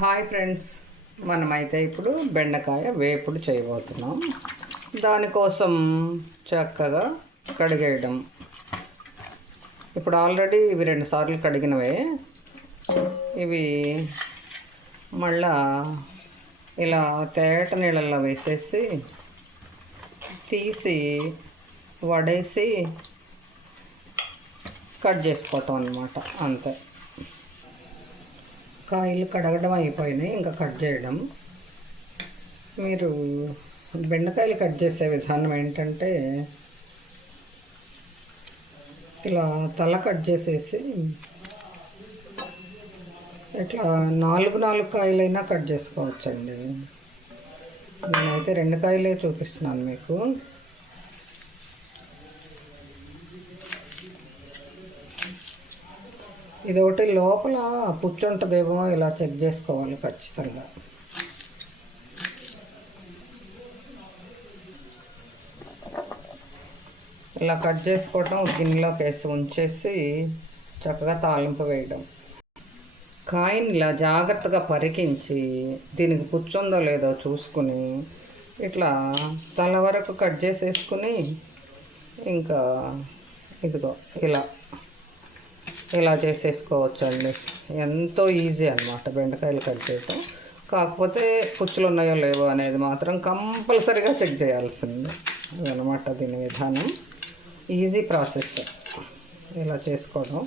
Hi friends, మనమైతే ఇప్పుడు బెండకాయ వేపుడు చేయబోతున్నాం. దానికోసం చక్కగా కడిగేయడం. ఇప్పుడు ఆల్రెడీ ఇవి 2 సార్లు కడిగినవే. ఇవి మళ్ళా ఇలా తేట నీళ్ళల్లో వేసేసి తీసి వడేసి కట్ చేసుకోవటం అన్నమాట. అంతే. కాయలు కడగడం అయిపోయినాయి, ఇంకా కట్ చేయడం. మీరు బెండకాయలు కట్ చేసే విధానం ఏంటంటే, ఇలా తల కట్ చేసేసి ఇట్లా 4 కాయలైనా కట్ చేసుకోవచ్చండి. నేనైతే 2 కాయలే చూపిస్తున్నాను మీకు. ఇది ఒకటి లోపల పుచ్చు ఉంటుందేమో ఇలా చెక్ చేసుకోవాలి ఖచ్చితంగా. ఇలా కట్ చేసుకోవటం, గిన్నెలోకి వేసి ఉంచేసి చక్కగా తాలింపు వేయడం. కాయని ఇలా జాగ్రత్తగా పరికించి దీనికి పుచ్చు ఉందో లేదో చూసుకుని ఇట్లా తల వరకు కట్ చేసేసుకుని ఇంకా ఇదిగో ఇలా చేసేసుకోవచ్చండి. ఎంతో ఈజీ అన్నమాట బెండకాయలు కట్ చేయటం. కాకపోతే పుచ్చులు ఉన్నాయో లేవో అనేది మాత్రం కంపల్సరీగా చెక్ చేయాల్సింది అదనమాట దీని విధానం. ఈజీ ప్రాసెస్ ఇలా చేసుకోవడం.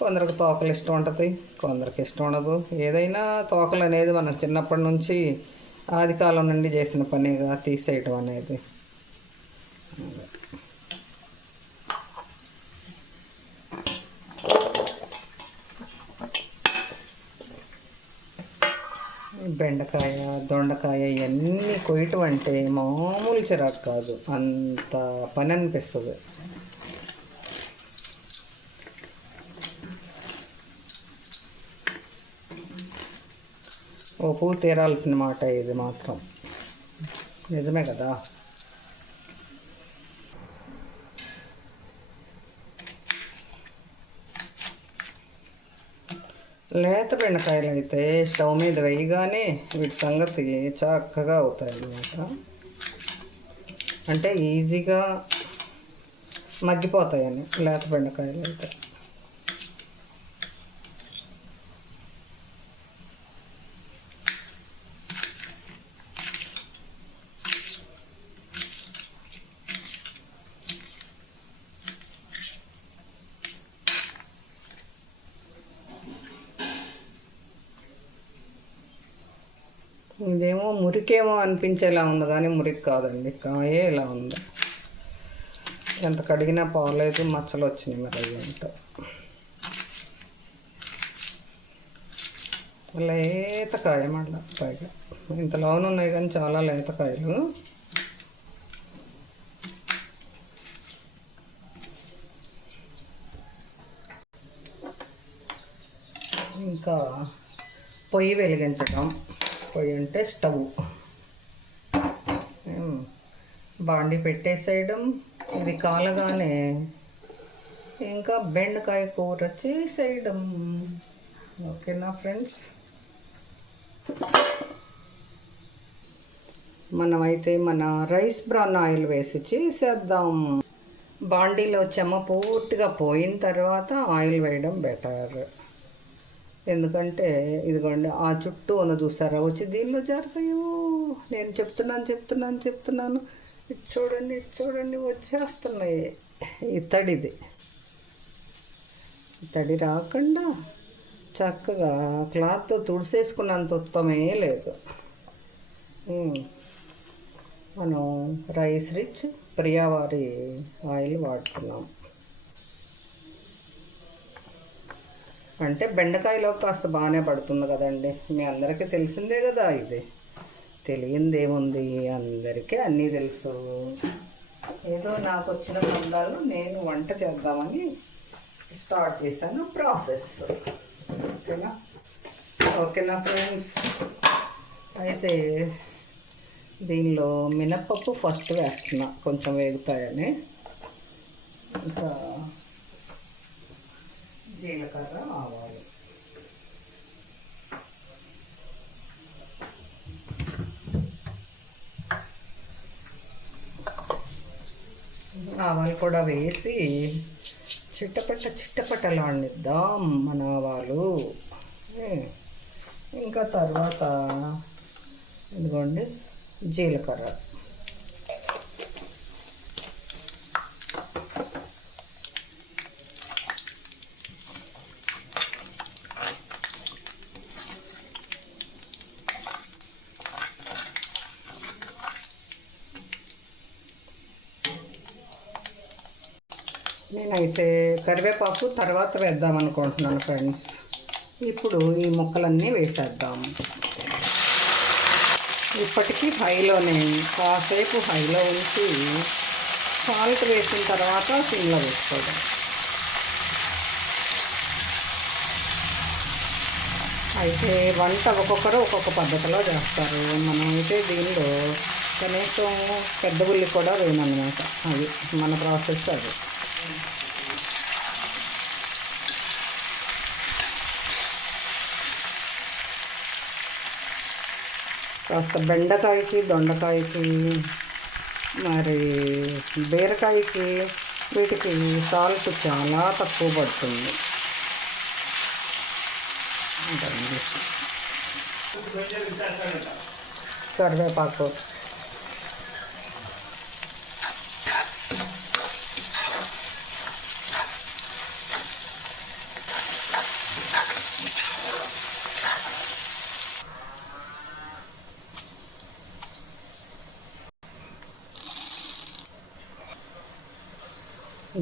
కొందరికి తోకలు ఇష్టం ఉంటుంది, కొందరికి ఇష్టం ఉండదు. ఏదైనా తోకలు అనేది మనకు చిన్నప్పటి నుంచి ఆది కాలం నుండి చేసిన పనిగా తీసేయటం అనేది. బెండకాయ, దొండకాయ ఇవన్నీ కొయ్యటం అంటే మామూలు చిరాకు కాదు, అంత పని అనిపిస్తుంది. ఓ పూ తీరాల్సిన మాట ఇది మాత్రం, నిజమే కదా. లేత బెండకాయలు అయితే స్టవ్ మీద వేయగానే వీటి సంగతి చక్కగా అవుతాయి అన్నమాట. అంటే ఈజీగా మగ్గిపోతాయని లేత బెండకాయలు అయితే. ఇదేమో మురికేమో అనిపించేలా ఉంది, కానీ మురికి కాదండి, కాయే ఇలా ఉంది. ఎంత కడిగినా పోలేదు, మచ్చలు వచ్చినాయి. మరి ఏంటో లేత కాయ మళ్ళీ పైగా ఇంత లావున ఉన్నాయి, కానీ చాలా లేత కాయలు. ఇంకా పొయ్యి వెలిగించడం. పొయ్యి అంటే స్టవ్. బాండి పెట్టేసేయడం. ఇది కాలగానే ఇంకా బెండకాయ కూర చేసేయడం. ఓకేనా ఫ్రెండ్స్? మనమైతే మన రైస్ బ్రాన్ ఆయిల్ వేసి చేసేద్దాం. బాండీలో చెమ్మ పూర్తిగా పోయిన తర్వాత ఆయిల్ వేయడం బెటర్. ఎందుకంటే ఇదిగోండి, ఆ చుట్టూ ఉన్న చూసారా వచ్చి దీనిలో జారుతాయో. నేను చెప్తున్నాను. ఇది చూడండి వచ్చేస్తున్నాయి. తడి రాకుండా చక్కగా క్లాత్తో తుడిసేసుకున్నంత ఉత్తమే లేదు. మనం రైస్ రిచ్ ప్రియావారి ఆయిల్ వాడుతున్నాం. అంటే బెండకాయలో కాస్త బాగానే పడుతుంది కదండి, మీ అందరికీ తెలిసిందే కదా. ఇది తెలియందేముంది, అందరికీ అన్నీ తెలుసు. ఏదో నాకు వచ్చిన సందాలు నేను వంట చేద్దామని స్టార్ట్ చేశాను ప్రాసెస్. ఓకేనా ఫ్రెండ్స్? అయితే దీనిలో మినప్పప్పు ఫస్ట్ వేస్తున్నా, కొంచెం వేగుతాయని. ఇంకా జీలకర్ర, ఆవాలు. ఆవాలు కూడా వేసి చిట్టపట్టలాడిద్దాం మన ఆవాలు. ఇంకా తర్వాత ఇదిగోండి జీలకర్ర, నేనైతే కరివేపాకు తర్వాత వేద్దాం అనుకుంటున్నాను ఫ్రెండ్స్. ఇప్పుడు ఈ ముక్కలన్నీ వేసేద్దాము. ఇప్పటికీ హైలోనే కాసేపు హైలో ఉంచి సాల్ట్ వేసిన తర్వాత సిమ్లో వేసుకోవడం. అయితే వంట ఒక్కొక్కరు ఒక్కొక్క పద్ధతిలో చేస్తారు. మనం అయితే దీనిలో కనీసం పెద్ద ఉల్లి కూడా వేయమన్నమాట. అది మన ప్రాసెస్ అది. కాస్త బెండకాయకి, దొండకాయకి, మరి బీరకాయకి వీటికి సాల్ట్ చాలా తక్కువ పడుతుంది. కరివేపాకు,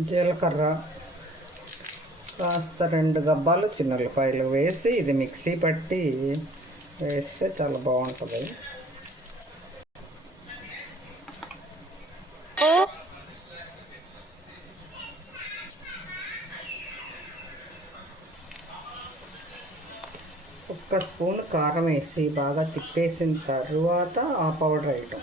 జీలకర్ర, కాస్త 2 గబ్బాలు చిన్నుల్లిపాయలు వేసి ఇది మిక్సీ పట్టి వేస్తే చాలా బాగుంటుంది. ఒక్క స్పూన్ కారం వేసి బాగా తిప్పేసిన తర్వాత ఆ పౌడర్ వేయటం.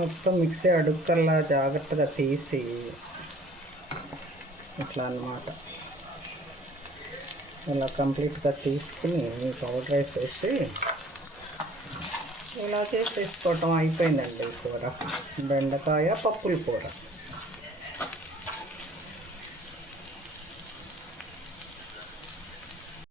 మొత్తం మిక్సీ అడుక్కల్లా జాగ్రత్తగా తీసి ఇట్లా అన్నమాట ఇలా కంప్లీట్గా తీసుకుని పౌడర్ వేసేసి ఇలా చేసేసుకోవటం అయిపోయిందండి. కూర బెండకాయ పప్పుల కూర.